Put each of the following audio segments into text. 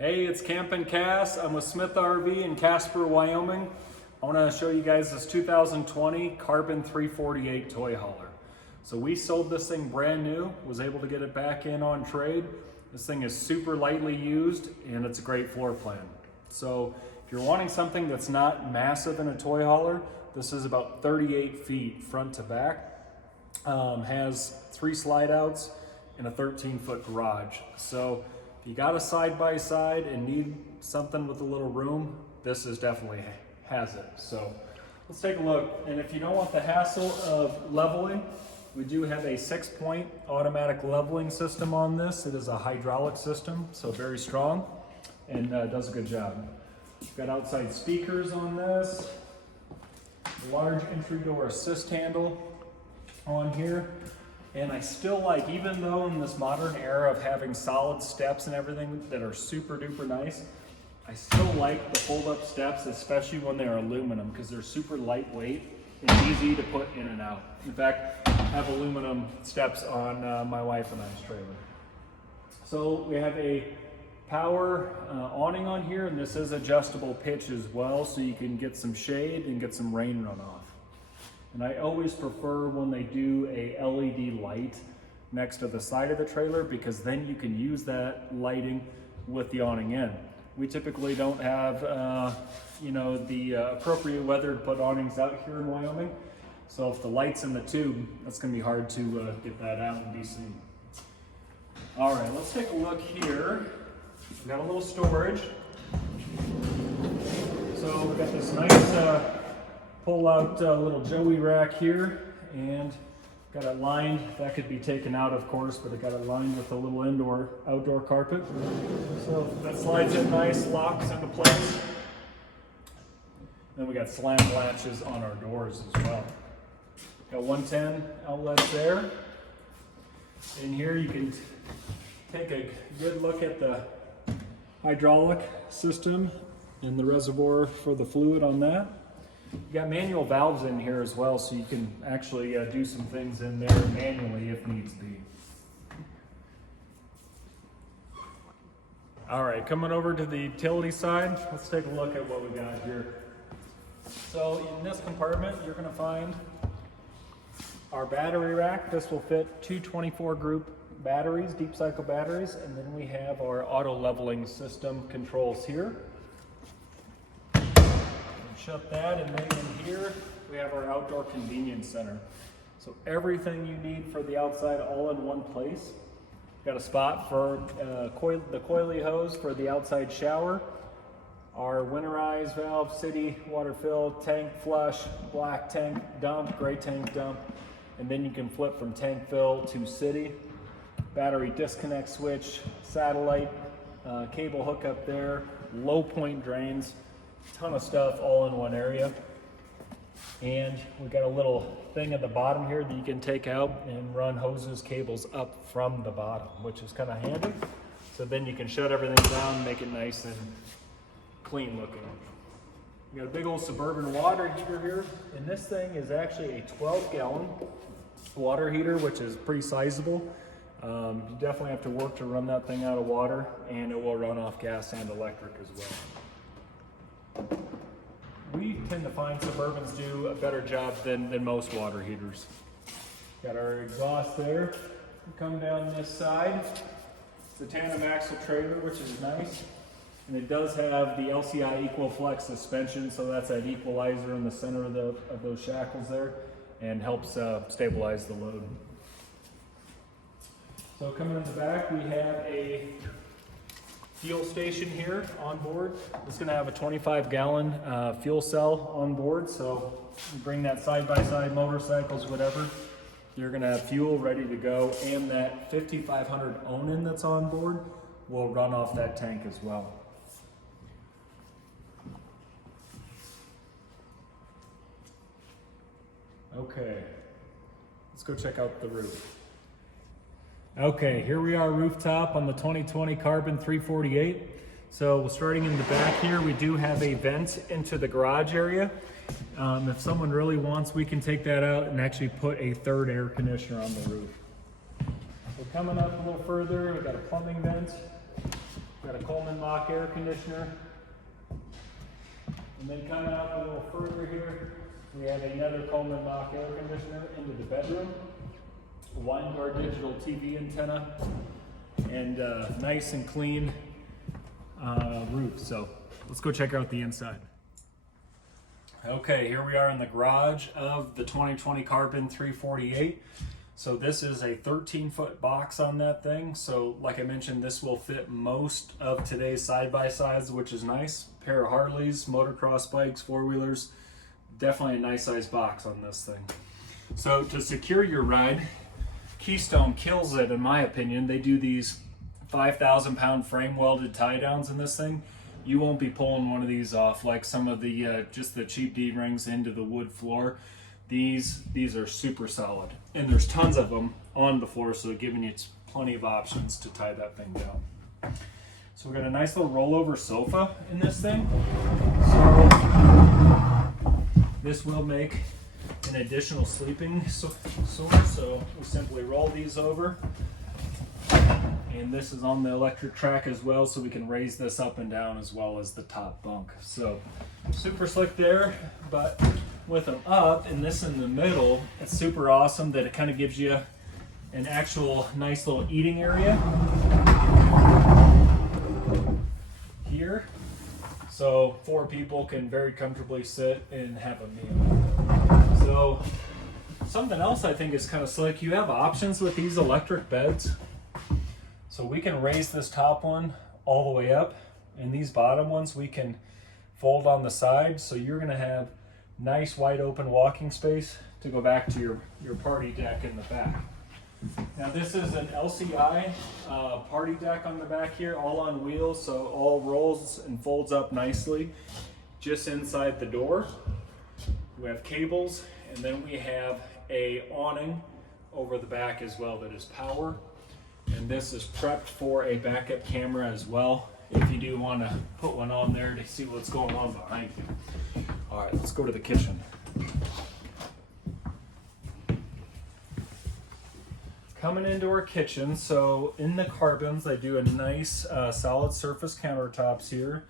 Hey, it's Campin' Cass. I'm with Smith RV in Casper, Wyoming. I want to show you guys this 2020 Carbon 348 toy hauler. So we sold this thing brand new, was able to get it back in on trade. This thing is super lightly used and it's a great floor plan. So if you're wanting something that's not massive in a toy hauler, this is about 38 feet front to back. Has 3 slide outs and a 13-foot garage. So if you got a side-by-side and need something with a little room, this is definitely has it. So let's take a look. And if you don't want the hassle of leveling, we do have a 6-point automatic leveling system on this. It is a hydraulic system, so very strong and does a good job. We've got outside speakers on this, a large entry door assist handle on here. And I still like, even though in this modern era of having solid steps and everything that are super duper nice, I still like the fold up steps, especially when they're aluminum, because they're super lightweight and easy to put in and out. In fact, I have aluminum steps on my wife and I's trailer. So we have a power awning on here, and this is adjustable pitch as well, so you can get some shade and get some rain runoff. And I always prefer when they do a LED light next to the side of the trailer, because then you can use that lighting with the awning in. We typically don't have, the appropriate weather to put awnings out here in Wyoming. So if the light's in the tube, that's gonna be hard to get that out and be seen. All right, let's take a look here. We got a little storage. So we got this nice, pull out a little Joey rack here, and got it lined. That could be taken out, of course, but it got it lined with a little outdoor carpet. So that slides in nice, locks into place. Then we got slam latches on our doors as well. Got 110 outlets there. In here you can take a good look at the hydraulic system and the reservoir for the fluid on that. You got manual valves in here as well, so you can actually do some things in there manually if needs be. All right, coming over to the utility side, let's take a look at what we got here. So in this compartment, you're gonna find our battery rack. This will fit 2 24 group batteries, deep cycle batteries, and then we have our auto leveling system controls here. Shut that, and then in here we have our outdoor convenience center. So everything you need for the outside all in one place. Got a spot for the coily hose for the outside shower, our winterized valve, city water fill, tank flush, black tank dump, gray tank dump, and then you can flip from tank fill to city. Battery disconnect switch, satellite cable hookup there, low point drains. Ton of stuff all in one area. And we've got a little thing at the bottom here that you can take out and run hoses, cables up from the bottom, which is kind of handy. So then you can shut everything down, make it nice and clean looking. You got a big old Suburban water heater here, and this thing is actually a 12-gallon water heater, which is pretty sizable. You definitely have to work to run that thing out of water, and it will run off gas and electric as well. We tend to find Suburbans do a better job than most water heaters. Got our exhaust there. We come down this side. It's a tandem axle trailer, which is nice. And it does have the LCI EqualFlex suspension, so that's that equalizer in the center of those shackles there, and helps stabilize the load. So coming in the back, we have a fuel station here on board. It's going to have a 25-gallon fuel cell on board, so you bring that side-by-side motorcycles, whatever, you're going to have fuel ready to go, and that 5500 Onan that's on board will run off that tank as well. Okay, let's go check out the roof. Okay, here we are rooftop on the 2020 Carbon 348. So starting in the back here, we do have a vent into the garage area. If someone really wants, we can take that out and actually put a third air conditioner on the roof. So coming up a little further, we've got a plumbing vent. Got a Coleman Mach air conditioner. And then coming out a little further here, we have another Coleman Mach air conditioner into the bedroom. A Winegard digital TV antenna. And nice and clean roof. So let's go check out the inside. Okay, here we are in the garage of the 2020 Carbon 348. So this is a 13-foot box on that thing. So like I mentioned, this will fit most of today's side-by-sides, which is nice. A pair of Harleys, motocross bikes, four-wheelers. Definitely a nice size box on this thing. So to secure your ride, Keystone kills it in my opinion. They do these 5,000-pound frame welded tie downs in this thing. You won't be pulling one of these off like some of the just the cheap D-rings into the wood floor. These are super solid, and there's tons of them on the floor, so giving you plenty of options to tie that thing down. So we got a nice little rollover sofa in this thing. So this will make an additional sleeping source. So we simply roll these over. And this is on the electric track as well, so we can raise this up and down as well as the top bunk. So super slick there, but with them up and this in the middle, it's super awesome that it kind of gives you an actual nice little eating area here. So 4 people can very comfortably sit and have a meal. So something else I think is kind of slick, you have options with these electric beds. So we can raise this top one all the way up, and these bottom ones we can fold on the side. So you're gonna have nice wide open walking space to go back to your party deck in the back. Now this is an LCI party deck on the back here, all on wheels, so all rolls and folds up nicely just inside the door. We have cables, and then we have a awning over the back as well that is power. And this is prepped for a backup camera as well, if you do want to put one on there to see what's going on behind you. All right, let's go to the kitchen. Coming into our kitchen, so in the Carbons, I do a nice solid surface countertops here.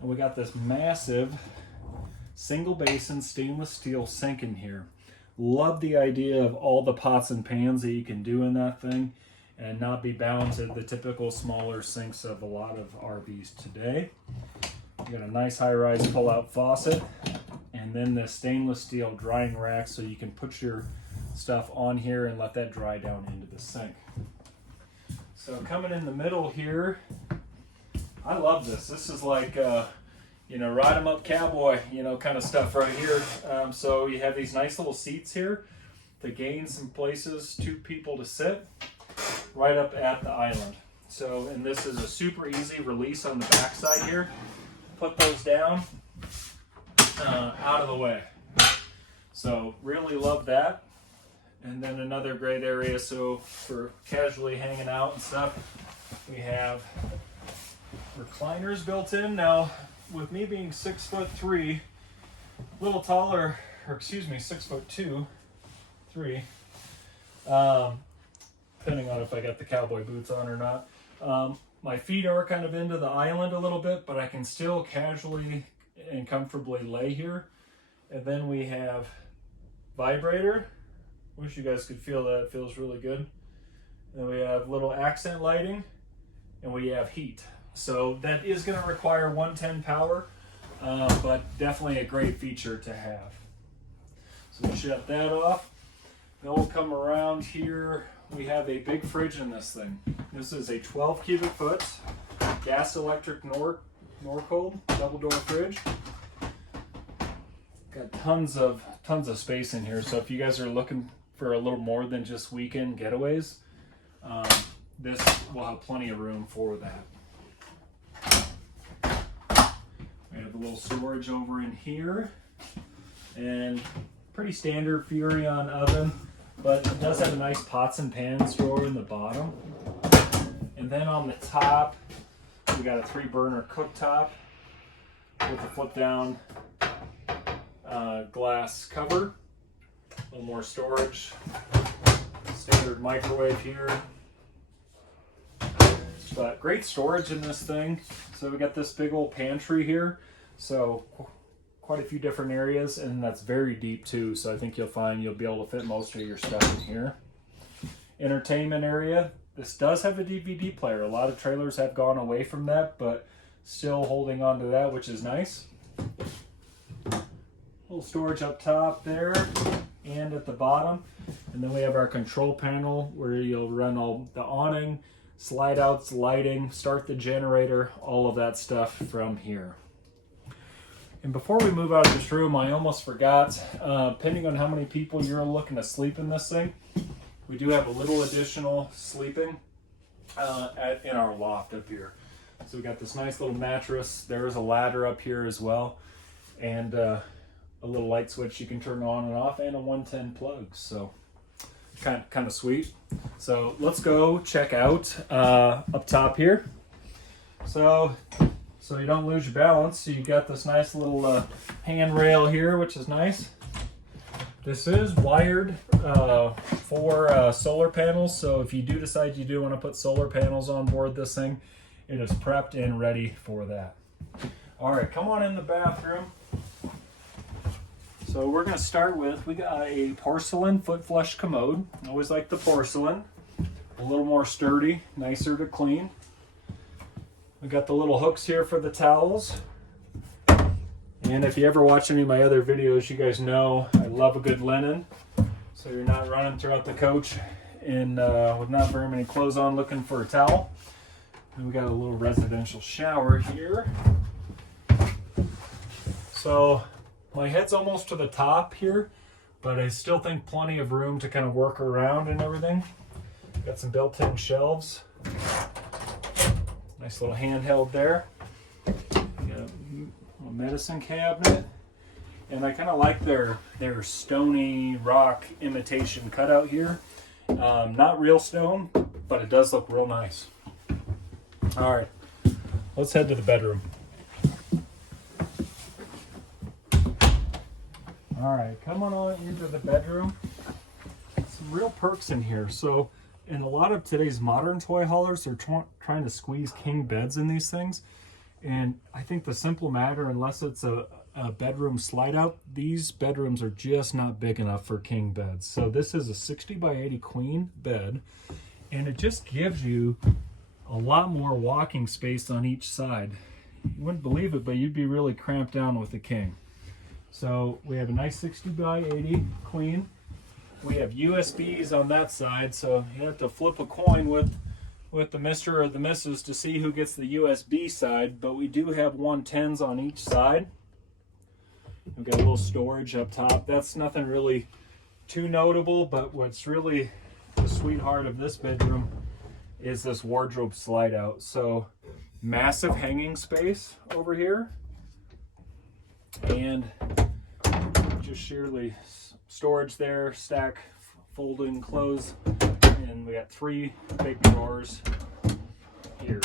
And we got this massive single basin stainless steel sink in here. Love the idea of all the pots and pans that you can do in that thing and not be bound to the typical smaller sinks of a lot of RVs today. We got a nice high-rise pull-out faucet, and then the stainless steel drying rack so you can put your stuff on here and let that dry down into the sink. So coming in the middle here, I love this. This is like, you know, ride 'em up cowboy, you know, kind of stuff right here. So you have these nice little seats here to gain some places, 2 people to sit right up at the island. So, and this is a super easy release on the back side here. Put those down, out of the way. So really love that. And then another great area, so for casually hanging out and stuff, we have recliners built in. Now, with me being 6'3", a little taller, or excuse me, 6'2", 3, depending on if I got the cowboy boots on or not. My feet are kind of into the island a little bit, but I can still casually and comfortably lay here. And then we have vibrator. Wish you guys could feel that, it feels really good. And we have little accent lighting, and we have heat. So that is gonna require 110 power, but definitely a great feature to have. So we'll shut that off. Then we'll come around here. We have a big fridge in this thing. This is a 12 cubic foot gas electric Norcold double door fridge. Got tons of space in here. So if you guys are looking for a little more than just weekend getaways, this will have plenty of room for that. We have a little storage over in here, and pretty standard Furrion oven, but it does have a nice pots and pans drawer in the bottom. And then on the top, we got a 3-burner cooktop with a flip down glass cover. A little more storage. Standard microwave here. But great storage in this thing. So we got this big old pantry here. So quite a few different areas, and that's very deep too. So I think you'll find you'll be able to fit most of your stuff in here. Entertainment area. This does have a DVD player. A lot of trailers have gone away from that, but still holding on to that, which is nice. Little storage up top there and at the bottom. And then we have our control panel where you'll run all the awning, slide outs, lighting, start the generator, all of that stuff from here. And before we move out of this room, I almost forgot, depending on how many people you're looking to sleep in this thing, we do have a little additional sleeping in our loft up here. So we got this nice little mattress. There's a ladder up here as well. And a little light switch you can turn on and off, and a 110 plug. So kind of sweet. So let's go check out up top here. So you don't lose your balance. So you got this nice little handrail here, which is nice. This is wired for solar panels. So if you do decide you do want to put solar panels on board this thing, it is prepped and ready for that. All right, come on in the bathroom. So we're going to start with, we got a porcelain foot flush commode. I always like the porcelain. A little more sturdy, nicer to clean. We got the little hooks here for the towels. And if you ever watch any of my other videos, you guys know I love a good linen. So you're not running throughout the coach and with not very many clothes on looking for a towel. And we got a little residential shower here. So my head's almost to the top here, but I still think plenty of room to kind of work around and everything. Got some built-in shelves. Nice little handheld there. Got a medicine cabinet. And I kind of like their stony rock imitation cutout here. Not real stone, but it does look real nice. All right, let's head to the bedroom. All right, coming on into the bedroom. Some real perks in here. So in a lot of today's modern toy haulers, they're trying to squeeze king beds in these things. And I think the simple matter, unless it's a bedroom slide out, these bedrooms are just not big enough for king beds. So this is a 60 by 80 queen bed, and it just gives you a lot more walking space on each side. You wouldn't believe it, but you'd be really cramped down with the king. So we have a nice 60 by 80 queen. We have USBs on that side, so you have to flip a coin with the Mr. or the Mrs. to see who gets the USB side, but we do have 110s on each side. We've got a little storage up top. That's nothing really too notable, but what's really the sweetheart of this bedroom is this wardrobe slide out. So massive hanging space over here, and just sheerly storage there, stack folding clothes, and we got 3 big drawers here.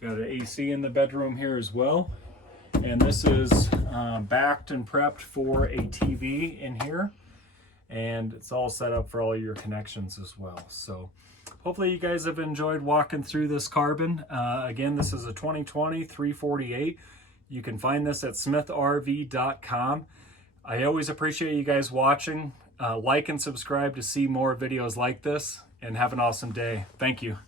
Got an AC in the bedroom here as well, and this is backed and prepped for a TV in here, and it's all set up for all your connections as well. So hopefully you guys have enjoyed walking through this Carbon. Again, this is a 2020 348. You can find this at smithrv.com. I always appreciate you guys watching. Like and subscribe to see more videos like this, and have an awesome day. Thank you.